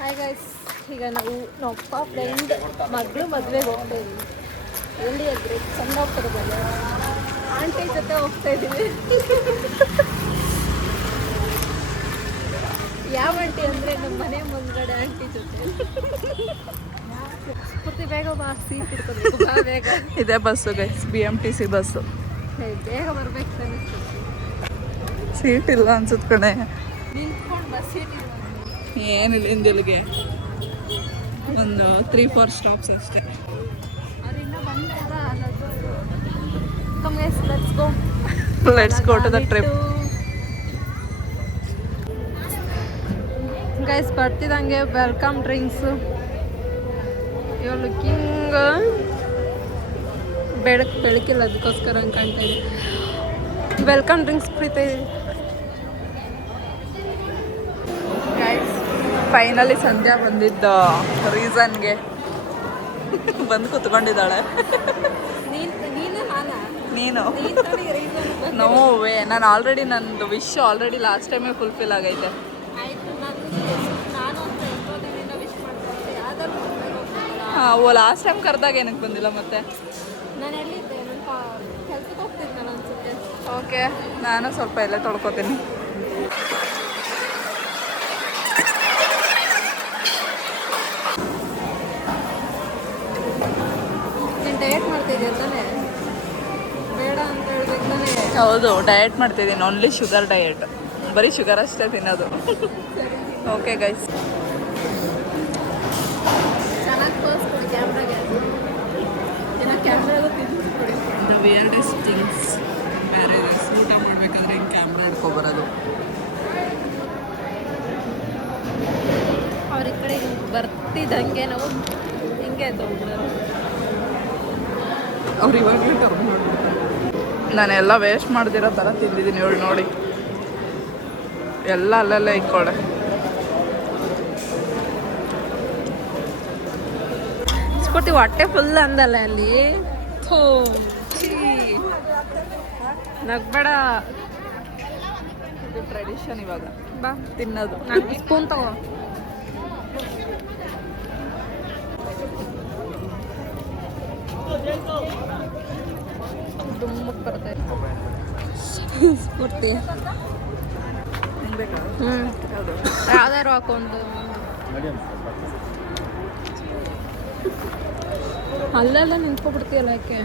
Hi guys, ಈಗ ನಾವು ನಮ್ಮಪ್ಪ ಫ್ರೆಂಡ್ ಮಗಳು ಮದುವೆಗೆ ಹೋಗ್ತಾ ಇದ್ದೀವಿ. ಎಲ್ಲಿ ಅಂದರೆ ಚನ್ನಪುರದಲ್ಲಿ ಆಂಟಿ ಜೊತೆ ಹೋಗ್ತಾ ಇದ್ದೀವಿ. ಯಾವ ಆಂಟಿ ಅಂದರೆ ನಮ್ಮ ಮನೆ ಮುಂದ್ಗಡೆ ಆಂಟಿ ಜೊತೆ. ಪೂರ್ತಿ ಬೇಗ ಬಾ, ಸೀಟ್ ಹಿಡ್ಕೋಬೇಕು ಬಾ ಬೇಗ. ಇದೇ ಬಸ್ಸು ಗೈಸ್, BMTC ಬಸ್ಸು. ಬೇಗ ಬರ್ಬೇಕು ಅನಿಸ್ತದೆ. ಸೀಟ್ ಇಲ್ಲ ಅನ್ಸುತ್ತೆ ಕಣೆ. ನಿಂತ್ಕೊಂಡು ಬಸ್ ಸೀಟ್ ಇಲ್ಲ ಏನಿಲ್ಲ, ಹಿಂದಿಲ್ಲಿಗೆ ಒಂದು 3-4 ಸ್ಟಾಪ್ಸ್ ಅಷ್ಟೇ. ಅವ್ರಿಂದ ಬಂದಾಗ come guys, let's go. Let's go to the trip. Guys ಬರ್ತಿದ್ದಂಗೆ ವೆಲ್ಕಮ್ ಡ್ರಿಂಕ್ಸು. ಯು ಲುಕಿಂಗ್ ಬೆಳಕಿಲ್ಲ, ಅದಕ್ಕೋಸ್ಕರ ಹಂಗೆ ಕಾಣ್ತಾ ಇದೆ. ವೆಲ್ಕಮ್ ಡ್ರಿಂಕ್ಸ್ ಕುಡಿತಾ ಇದೆ. ಫೈನಲಿ ಸಂಧ್ಯಾ ಬಂದಿದ್ದ ರೀಸನ್ಗೆ ಬಂದು ಕುತ್ಕೊಂಡಿದ್ದಾಳೆ. ನೀನು ನೋವೇ, ನಾನು ಆಲ್ರೆಡಿ ನಂದು ವಿಶ್ ಆಲ್ರೆಡಿ ಲಾಸ್ಟ್ ಟೈಮೇ ಫುಲ್ಫಿಲ್ ಆಗೈತೆ. ಹಾಂ, ಓ ಲಾಸ್ಟ್ ಟೈಮ್ ಕರೆದಾಗ ಏನಕ್ಕೆ ಬಂದಿಲ್ಲ ಮತ್ತೆ? ಓಕೆ, ನಾನು ಸ್ವಲ್ಪ ಎಲ್ಲೇ ತೊಳ್ಕೊತೀನಿ. ಡಯಟ್ ಮಾಡ್ತಿದ್ದೆ ತಾನೇ? ಬೇಡ ಅಂತ ಹೇಳ್ಬೇಕು ತಾನೇ? ಹೌದು, ಡಯಟ್ ಮಾಡ್ತಿದ್ದೀನಿ. ಓನ್ಲಿ ಶುಗರ್ ಡಯಟ್, ಬರೀ ಶುಗರ್ ಅಷ್ಟೇ ತಿನ್ನೋದು. ಓಕೆ ಗೈಸ್, ಚೆನ್ನಾಗಿ ತೋರಿಸ್ಕೊಡಿ ಕ್ಯಾಮ್ರಾಗೆ. ಏನೋ ಕ್ಯಾಮ್ರಾಗೂ ತಿನ್ನಿಸ್ಕೊಡಿ. The ವಿಯರ್ಡೆಸ್ಟ್ things. ಬೇರೆ ಊಟ ಮಾಡಬೇಕಾದ್ರೆ ಹಿಂಗೆ ಕ್ಯಾಮ್ರಾ ಇಟ್ಕೊಬರೋದು. ಅವ್ರ ಈ ಕಡೆ ಬರ್ತಿದ್ದಂಗೆ ನಾವು ಹಿಂಗೆ ತೊಗೊಂಡ್ಬಿಡೋದು. ಅವ್ರು ಇವಾಗಲೇ ಟರ್ನ್ ಮಾಡಿಬಿಡ್ತಾರೆ. ನಾನೆಲ್ಲ ವೇಸ್ಟ್ ಮಾಡ್ದಿರೋ ಥರ ತಿಂದಿದ್ದೀನಿ. ಇವಳು ನೋಡಿ, ಎಲ್ಲ ಅಲ್ಲೆಲ್ಲ ಇಕ್ಕೊಳೆ. ಸ್ಫೂರ್ತಿ ಹೊಟ್ಟೆ ಫುಲ್ ಅಂದಲ್ಲ ಅಲ್ಲಿ. ಥೂ, ನಗ್ಬೇಡ. ಇದು ಟ್ರೆಡಿಷನ್ ಇವಾಗ ಬಾ ತಿನ್ನೋದು. ಸ್ಪೂನ್ ತಗೋ. ದುಮ್ಮಕ್ಕೆ ಬರ್ತೈತೆ ಸ್ಫೂರ್ತಿ. ತಿನ್ಬೇಕಾ? ಯಾವುದು? ಯಾವ್ದಾರು ಹಾಕೊಂಡು ಅಲ್ಲೆಲ್ಲ ನಿಂತ್ಕೊಬಿಡ್ತೀಯಲ್ಲ ಯಾಕೆ?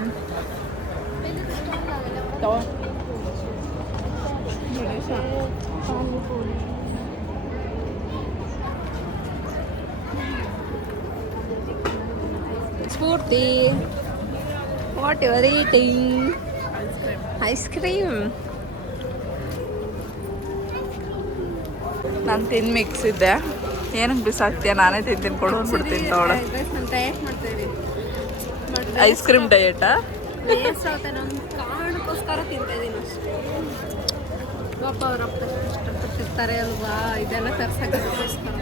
Spoorthi, what you are eating? Ice cream. ನಾನು ತಿಂದು ಮಿಕ್ಸ್ ಇದ್ದೆ. ಏನಕ್ಕೆ ಬಿಸಾಕ್ತೀಯ? ನಾನೇ ತಿಂತೀನಿ, ಕೊಡು ಅಂದ್ಬಿಡ್ತೀನಿ ತಗೊಳ್ಳೆ. ಐಸ್ ಕ್ರೀಮ್ ಡಯಟಾ? ವೇಸ್ಟ್ ಆಗುತ್ತೆ, ನಮ್ಮ ಕಾರಣಕ್ಕೋಸ್ಕರ ತಿಂತಾ ಇದ್ದೀನಿ ಅಷ್ಟೇ. ಪಾಪ ಅವರಪ್ಪ ಇಷ್ಟಪಟ್ಟಿರ್ತಾರೆ ಅಲ್ವಾ, ಇದೆಲ್ಲ ತರ್ಸೋಕ್ಕೋಸ್ಕರ.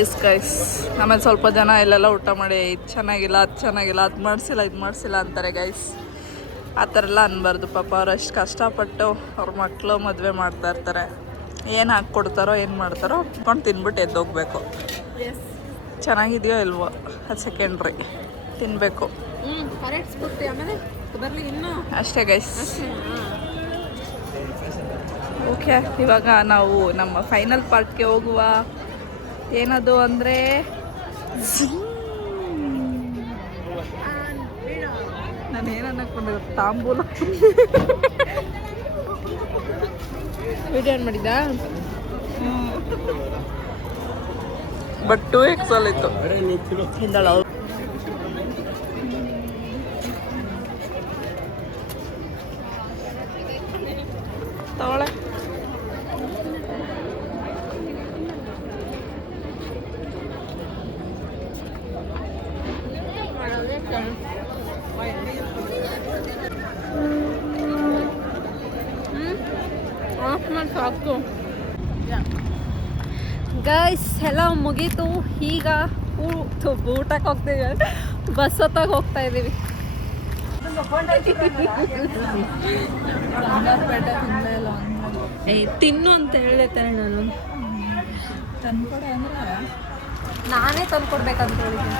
ಎಸ್ ಗೈಸ್, ಆಮೇಲೆ ಸ್ವಲ್ಪ ಜನ ಇಲ್ಲೆಲ್ಲ ಊಟ ಮಾಡಿ ಇದು ಚೆನ್ನಾಗಿಲ್ಲ, ಅದು ಚೆನ್ನಾಗಿಲ್ಲ, ಅದು ಮಾಡಿಸಿಲ್ಲ, ಇದು ಮಾಡಿಸಿಲ್ಲ ಅಂತಾರೆ ಗೈಸ್. ಆ ಥರ ಎಲ್ಲ ಅನ್ಬಾರ್ದು. ಪಾಪ ಅವ್ರು ಅಷ್ಟು ಕಷ್ಟಪಟ್ಟು ಅವ್ರ ಮಕ್ಕಳು ಮದುವೆ ಮಾಡ್ತಾ ಇರ್ತಾರೆ. ಏನು ಹಾಕ್ಕೊಡ್ತಾರೋ ಏನು ಮಾಡ್ತಾರೋ ಕೊಂಡು ತಿನ್ಬಿಟ್ಟು ಎದ್ದೋಗ್ಬೇಕು. ಚೆನ್ನಾಗಿದೆಯೋ ಇಲ್ವೋ ಅದು ಸೆಕೆಂಡ್ರಿ, ತಿನ್ನಬೇಕು ಅಷ್ಟೇ ಗೈಸ್. ಓಕೆ, ಇವಾಗ ನಾವು ನಮ್ಮ ಫೈನಲ್ ಪಾರ್ಟ್ಗೆ ಹೋಗುವ. ಏನದು ಅಂದರೆ ನಾನು ಏನನ್ನಕ್ಕೆ ಬಂದಿರೋದು, ತಾಂಬೂಲ. ವಿಡಿಯೋ ಆನ್ ಮಾಡಿದ್ದ ಬಟ್ 2XL ಇತ್ತು. ತಗೊಳ್ಳೆ. ಸಾಕು ಗೈಸ್, ಎಲ್ಲ ಮುಗೀತು. ಈಗ ಊಟಕ್ಕೆ ಹೋಗ್ತೀವಿ, ಬಸ್ ಹೊತ್ತಾಗ ಹೋಗ್ತಾ ಇದ್ದೀವಿ. ತಿನ್ನು ಅಂತ ಹೇಳಿದೆ ನಾನು. ತಂದ್ಕೊಡೆ ಅಂದರೆ ನಾನೇ ತಂದು ಕೊಡ್ಬೇಕಂತ ಹೇಳಿದ್ದೀನಿ.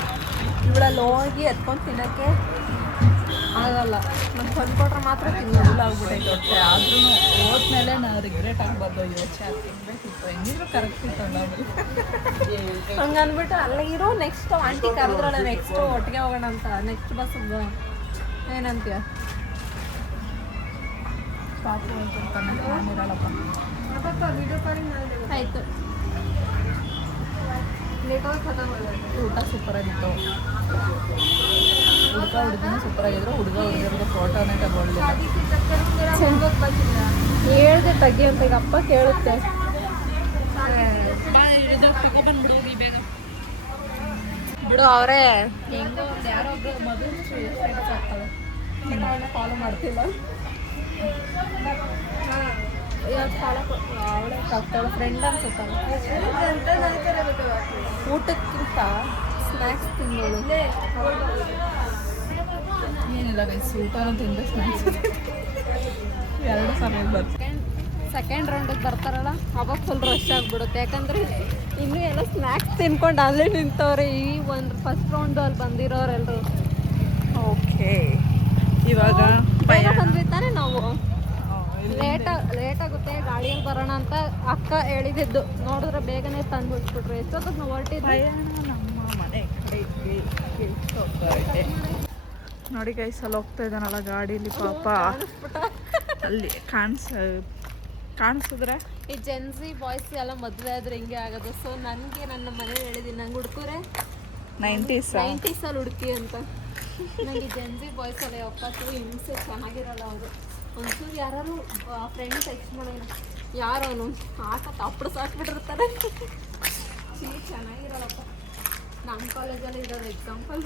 ಇವಳಲ್ಲಿ ಹೋಗಿ ಎತ್ಕೊಂಡು ತಿನ್ನೋಕ್ಕೆ ಆಗಲ್ಲ. ನಾನು ತಂದು ಕೊಟ್ರೆ ಮಾತ್ರ ತಿನ್ನೋದಿಲ್ಲ ಆಗ್ಬಿಟ್ಟೈತೆ ಹೊಟ್ಟೆ. ಆದ್ರೂ ಹೋದ್ಮೇಲೆ ನಾವು ರಿಗ್ರೆಟ್ ಆಗ್ಬಾರ್ದು, ಯೋಚನೆ ತಿನ್ಬೇಕಿತ್ತು, ಹೆಂಗಿದ್ರು ಕರೆಕ್ಟ್ ಇತ್ತಲ್ಲ ಹಂಗೆ ಅಂದ್ಬಿಟ್ಟು ಅಲ್ಲಿರೋ ನೆಕ್ಸ್ಟ್ ಆಂಟಿ ಕರೆದ್ರಲ್ಲ, ನೆಕ್ಸ್ಟ್ ಒಟ್ಟಿಗೆ ಹೋಗೋಣ ಅಂತ. ನೆಕ್ಸ್ಟ್ ಬಸ್ ಏನಂತೀಯ? ಪಾಪು ನಾನಿರಲ್ಲಪ್ಪ. ಆಯಿತು. ಊಟ ಸೂಪರಾಗಿತ್ತು. ಹುಡುಗಿನೂ ಸೂಪರಾಗಿದ್ರು. ಹುಡುಗರಿಗೆ ಫೋಟೋನೇ ತಗೊಳ್ಳಿಲ್ಲ. ಹೇಳ್ದೆ ತಗ್ಗಿ ಅಂತ. ಈಗ ಅಪ್ಪ ಕೇಳುತ್ತೆ. ಬಿಡು, ಅವರೇ ಹೆಂಗೋ ಒಂದು ಯಾರೋ ಒಬ್ರು ಮದುವೆ ಸ್ಟೇಟಸ್ ಆಗ್ತದೆ. ಫಾಲೋ ಮಾಡ್ತಿಲ್ಲ. ಇವತ್ತು ಫಾಲೋ ಅವಳೇ ಆಗ್ತಾಳೆ, ಫ್ರೆಂಡ್ ಅನ್ಸುತ್ತಲ್ಲ. ಊಟಕ್ಕಿಂತ ಸ್ನ್ಯಾಕ್ಸ್ ತಿನ್ನೋಳು. ಏನಿಲ್ಲ ಗೈಸ್, ಊಟನೂ ತಿಂದೆ, ಸ್ನ್ಯಾಕ್ಸ್ ಎರಡು ಸಮಯಕ್ಕೆ ಬರ್ತೀವಿ. ಸೆಕೆಂಡ್ ರೌಂಡಿಗೆ ಬರ್ತಾರಲ್ಲ, ಅವಾಗ ಫುಲ್ ರಶ್ ಆಗಿಬಿಡುತ್ತೆ. ಯಾಕಂದರೆ ಇನ್ನೂ ಎಲ್ಲ ಸ್ನ್ಯಾಕ್ಸ್ ತಿನ್ಕೊಂಡು ಅಲ್ಲೇ ನಿಂತವ್ರೆ. ಈ ಒಂದು ಫಸ್ಟ್ ರೌಂಡು ಅಲ್ಲಿ ಬಂದಿರೋರೆಲ್ಲರೂ. ಓಕೆ, ಇವಾಗ ಬೇಗ ಬಂದ್ವಿ ತಾನೇ ನಾವು. ಲೇಟ್ ಆಗುತ್ತೆ ಗಾಡಿಯಲ್ಲಿ ಬರೋಣ ಅಂತ ಅಕ್ಕ ಹೇಳಿದ್ದು. ನೋಡಿದ್ರೆ ಬೇಗನೆ ತಂದು ಬಿಟ್ಬಿಟ್ರು. ಎಷ್ಟೊತ್ತಿಗೆ ನಾವು ಹೊರಟಿದ್ವಿ. ನಮ್ಮ ಮನೆ ಕಡೆ ನೋಡಿ ಗೈಸ್, ಅಲ್ಲಿ ಹೋಗ್ತಾ ಇದ್ದಾನಲ್ಲ ಗಾಡೀಲಿ ಪಾಪ. ಅಲ್ಲಿ ಕಾಣಿಸಿದ್ರೆ ಈ ಜೆನ್ಸಿ ಬಾಯ್ಸ್ ಎಲ್ಲ ಮದುವೆ ಆದ್ರೆ ಹಿಂಗೆ ಆಗೋದು. ಸೊ ನನಗೆ ನನ್ನ ಮನೇಲಿ ಹೇಳಿದ್ದೀನಿ, ನಂಗೆ ಹುಡ್ಕೋರೆ 90ಸಲ್ಲಿ ಹುಡುಕಿ ಅಂತ. ನನಗೆ ಜೆನ್ಸಿ ಬಾಯ್ಸ್ ಎಲ್ಲ ಒಪ್ಪತ್ತು ಹಿಂಸೆ ಚೆನ್ನಾಗಿರಲ್ಲ. ಅವರು ಒಂಚೂರು ಯಾರು ಫ್ರೆಂಡ್ ಟೆಕ್ಸ್ಟ್ ಮಾಡೋಣ, ಯಾರೋನು ಆಟ ತಪ್ಪಡು ಸಾಕ್ಬಿಟ್ಟಿರ್ತಾರೆ. ಚೆನ್ನಾಗಿರಲ್ಲಪ್ಪ. ನಮ್ಮ ಕಾಲೇಜಲ್ಲಿ ಇರೋದು ಎಕ್ಸಾಂಪಲ್.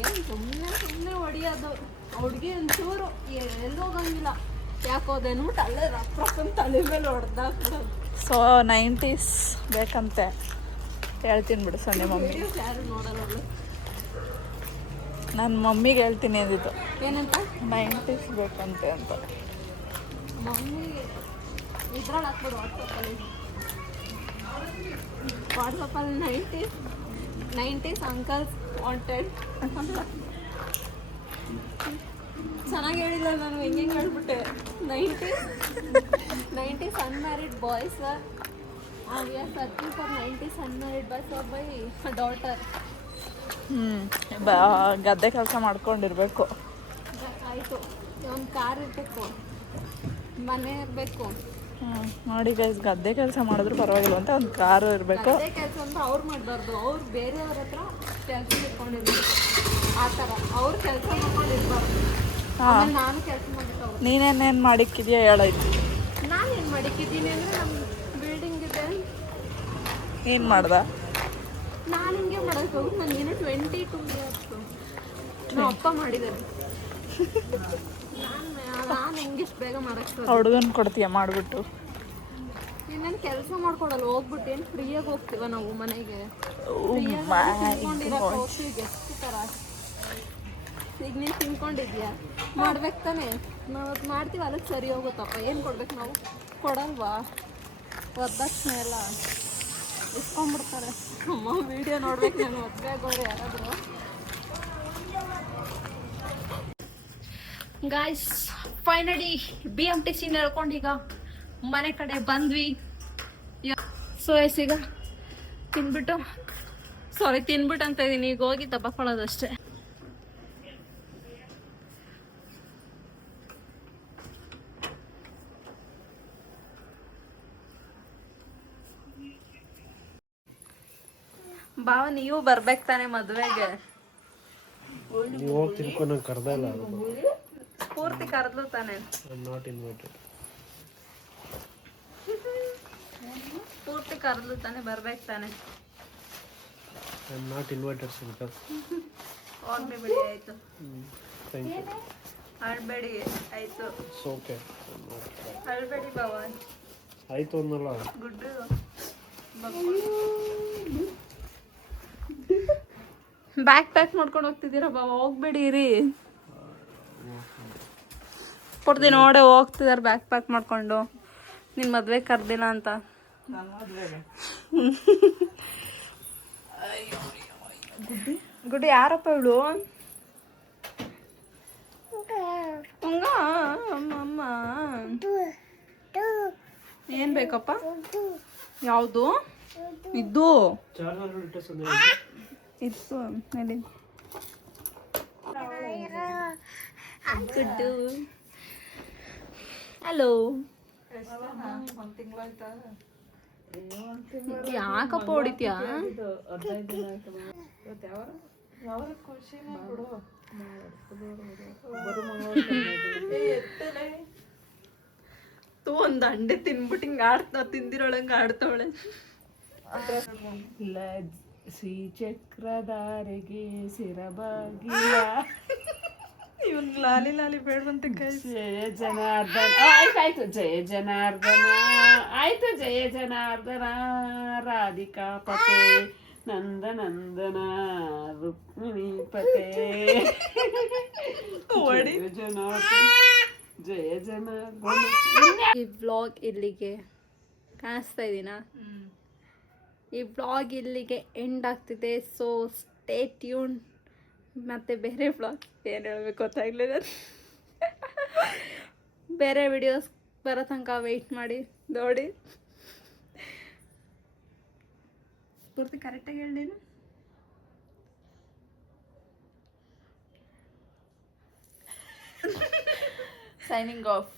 ಏನು ಸುಮ್ಮನೆ ಹೊಡಿಯೋದು. ಹುಡುಗಿ ಒಂಚೂರು ಎಲ್ಲೂ ಹೋಗಂಗಿಲ್ಲ. ಯಾಕೆ ಹೋದೆನ್ಬಿಟ್ಟು ಅಲ್ಲೇ ರಪ್ಪಕ್ಕಂತ ತಲೆ ಮೇಲೆ ಹೊಡೆದಾಕ್ಬಿಡೋದು. ಸೊ 90s ಬೇಕಂತೆ ಹೇಳ್ತೀನಿ ಬಿಡು ಸಂಡೆ ಮಮ್ಮಿ. ಯಾರು ನೋಡಲ್ಲ. ನನ್ನ ಮಮ್ಮಿಗೆ ಹೇಳ್ತೀನಿ ಅಂದಿದ್ದು ಏನಂತ 90s ಬೇಕಂತೆ ಅಂತ. ಮಮ್ಮಿ ಇದ್ರಲ್ಲಿ ಹಾಕ್ಬೋದು ವಾಟ್ಸಪ್ಪಲ್ಲಿ 90s ಅಂಕಲ್ಸ್ ವಾಂಟೆಡ್. ಚೆನ್ನಾಗಿ ಹೇಳಿಲ್ಲ ನಾನು, ಹೆಂಗೆ ಹೇಳ್ಬಿಟ್ಟೆ. 90s unmarried boys we are searching for 90s unmarried boys are by daughter. ಗದ್ದೆ ಕೆಲಸ ಮಾಡ್ಕೊಂಡಿರ್ಬೇಕು. ಆಯಿತು, ಒಂದು ಕಾರ್ ಇರಬೇಕು, ಮನೆ ಇರಬೇಕು. ನೋಡಿ ಗೈಸ್, ಗದ್ದೆ ಕೆಲಸ ಮಾಡಿದ್ರು ಪರವಾಗಿಲ್ಲ ಅಂತ ಒಂದು ಕಾರು ಇರಬೇಕು. ಗದ್ದೆ ಕೆಲಸ ಅಂದ್ರೆ ಅವ್ರು ಮಾಡಬಾರ್ದು, ಅವ್ರು ಬೇರೆಯವ್ರ ಹತ್ರ ಕೆಲಸ ಇಟ್ಕೊಂಡಿರ್ಬೇಕು. ಆ ಥರ ಅವ್ರು ಕೆಲಸ ಮಾಡ್ಕೊಂಡಿರ್ಬಾರ್ದು. ನಾನು ಕೆಲಸ ಮಾಡಿಟ್ಟು ನೀನೇನೇನು ಮಾಡಿಕ್ಕಿದ್ಯಾ ಹೇಳಾಯ್ತು. ನಾನೇನು ಮಾಡಿಕ್ಕಿದ್ದೀನಿ ಅಂದರೆ ನಮ್ಮ ಬಿಲ್ಡಿಂಗ್ ಇದೆ. ಏನು ಮಾಡ್ದ? ನಾನು ಹಿಂಗೆ ಮಾಡೋಕ್ಕೆ ಹೋಗಿ ನನಗೇನು 22 ಇಯರ್ಸ್ ನಮ್ಮ ಅಪ್ಪ ಮಾಡಿದ್ದಾರೆ. ನಾನು ಹೆಂಗಿಷ್ಟು ಬೇಗ ಮಾಡೋಕ್ಕೆ ಹುಡುಗನ್ ಕೊಡ್ತೀಯ ಮಾಡಿಬಿಟ್ಟು? ಇನ್ನೇನು ಕೆಲಸ ಮಾಡ್ಕೊಡಲ್ಲ, ಹೋಗ್ಬಿಟ್ಟು ಏನು ಫ್ರೀಯಾಗಿ ಹೋಗ್ತೀವ ನಾವು ಮನೆಗೆ. ಹೋಗ್ತೀವಿ ಗೆಸ್ಟ್ ಥರ. ಈಗ ನೀನು ತಿನ್ಕೊಂಡಿದ್ಯಾ, ಮಾಡ್ಬೇಕು ತಾನೆ. ನಾವು ಅದು ಮಾಡ್ತೀವಿ, ಅದಕ್ಕೆ ಸರಿ ಹೋಗುತ್ತಪ್ಪ. ಏನು ಕೊಡ್ಬೇಕು ನಾವು? ಕೊಡಲ್ವಾ? ವರದಕ್ಷಿಣೆ ಎಲ್ಲ ಇಸ್ಕೊಂಡ್ಬಿಡ್ತಾರೆ. ಅಮ್ಮ ವಿಡಿಯೋ ನೋಡ್ಬೇಕು ನಾನು. ಮದುವೆ ಆಗೋರು ಯಾರಾದರೂ. ಗಾಯ್ಸ್, ಫೈನಲಿ BMTC ನಡ್ಕೊಂಡು ಈಗ ಮನೆ ಕಡೆ ಬಂದ್ವಿ. ಸೊ ಈಗ ತಿನ್ಬಿಟ್ಟು ಅಂತ ಇದ್ದೀನಿ. ಈಗ ಹೋಗಿ ತಪ್ಕೊಳ್ಳೋದಷ್ಟೇ. ಬಾವ, ನೀವು ಬರ್ಬೇಕು ತಾನೆ ಮದುವೆಗೆ? ಪೂರ್ತಿ ಕರೆದ್ಲು ತಾನೆ? ಪೂರ್ತಿ ಕರೆದ್ಲು ತಾನೆ? ಬರ್ಬೇಕು ತಾನೆ? ಹೋಗ್ಬೇಡಿ ಆಯ್ತು. ಅಳ್ಬೇಡಿ ಆಯ್ತು. ಅಳ್ಬೇಡಿ ಬಾವ ಆಯ್ತು ಅನ್ನಲ್ಲ. ಗುಡ್ಡು ಬ್ಯಾಗ್ ಪ್ಯಾಕ್ ಮಾಡ್ಕೊಂಡು ಹೋಗ್ತಿದ್ದೀರಾ ಬಾವ? ಹೋಗ್ಬೇಡಿರಿ. ಕೊಡ್ತೀನಿ ನೋಡೆ, ಹೋಗ್ತಿದಾರೆ ಬ್ಯಾಗ್ ಪ್ಯಾಕ್ ಮಾಡ್ಕೊಂಡು. ನಿನ್ನ ಮದುವೆ ಕರ್ದಿಲ್ಲ ಅಂತ. ಗುಡ್ಡಿ ಯಾರಪ್ಪ ಇವಳು? ಹಂಗ ಅಮ್ಮ ಏನ್ ಬೇಕಪ್ಪ? ಯಾವುದು ಇದು? ಇತ್ತು ನಡಿ. ಗುಡ್ಡು ಹಲೋ. ಯಾಕಪ್ಪ ಹೊಡಿತೀಯ? ಒಂದ್ ಅಂಡೆ ತಿನ್ಬಿಟ್ಟು ಹಿಂಗ ತಿಂದಿರೊಳಂಗ ಆಡ್ತಾವಳೆ. ಶ್ರೀಚಕ್ರಧಾರೆಗೆ ಸಿರಬಾಗಿಲ ಇವನ್ ಲಾಲಿ ಲಾಲಿ ಬೇಡವಂತೆ ಕೈ. ಜಯ ಜನಾರ್ದನ ಆಯ್ತಾಯ್ತು. ಜಯ ಜನಾರ್ದನ ಆಯ್ತು. ಜಯ ಜನಾರ್ದನ ರಾಧಿಕಾ ಪತೆ ನಂದ ನಂದನ ರುಕ್ಮಿಣಿ ಪತೆ ಜನಾರ್ದನ ಜಯ ಜನಾರ್ದನ. ಈ ವ್ಲಾಗ್ ಇಲ್ಲಿಗೆ ಕಾಣಿಸ್ತಾ ಇದೀನಾ? ಈ ವ್ಲಾಗ್ ಇಲ್ಲಿಗೆ ಎಂಡ್ ಆಗ್ತಿದೆ. So stay tune. ಮತ್ತು ಬೇರೆ ವ್ಲಾಗ್ ಏನು ಹೇಳಬೇಕು ಗೊತ್ತಾಗಲಿಲ್ಲ. ಬೇರೆ ವಿಡಿಯೋಸ್ ಬರೋ ತನಕ ವೆಯ್ಟ್ ಮಾಡಿ ನೋಡಿ. ಪೂರ್ತಿ ಕರೆಕ್ಟಾಗಿ ಹೇಳೇನು? Signing off.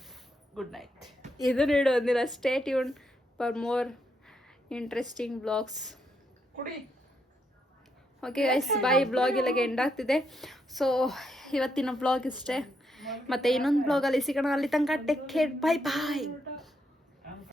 Good night. ಇದು ನೀಡೋದಿಲ್ಲ. Stay tune for more interesting blogs. Okay guys bye. Blog ಇಲ್ಲಿಗೆ ಎಂಡ್ ಆಗ್ತಿದೆ. ಸೊ ಇವತ್ತಿನ ಬ್ಲಾಗ್ ಇಷ್ಟೇ. ಮತ್ತು ಇನ್ನೊಂದು ಬ್ಲಾಗಲ್ಲಿ ಸಿಗೋಣ. ಅಲ್ಲಿ ತನಕ ಟೇಕ್ ಕೇರ್. ಬಾಯ್ ಬಾಯ್.